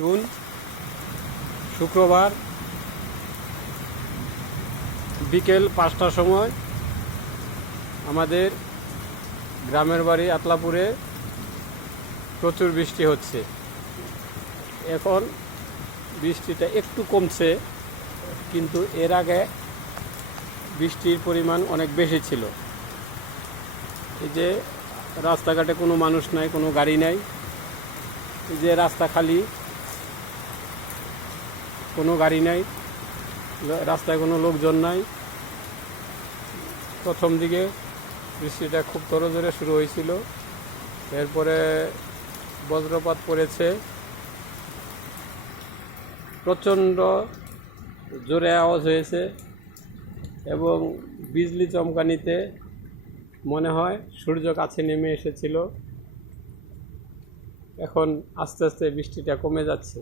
June শুক্রবার বিকেল 5টার সময় আমাদের গ্রামের বাড়ি আতলাপুরে প্রচুর বৃষ্টি হচ্ছে। এখন বৃষ্টিটা একটু কমছে, কিন্তু এর আগে বৃষ্টির পরিমাণ অনেক বেশি ছিল। এই যে রাস্তাঘাটে কোনো মানুষ নাই, কোনো গাড়ি নাই, এই যে রাস্তা খালি, কোনো গাড়ি নাই, রাস্তায় কোনো লোকজন নাই। প্রথম দিকে বৃষ্টিটা খুব জোরে শুরু হয়েছিল, এরপরে বজ্রপাত পড়েছে, প্রচণ্ড জোরে আওয়াজ হয়েছে এবং বিজলি চমকানিতে মনে হয় সূর্য কাছে নেমে এসেছিল। এখন আস্তে আস্তে বৃষ্টিটা কমে যাচ্ছে।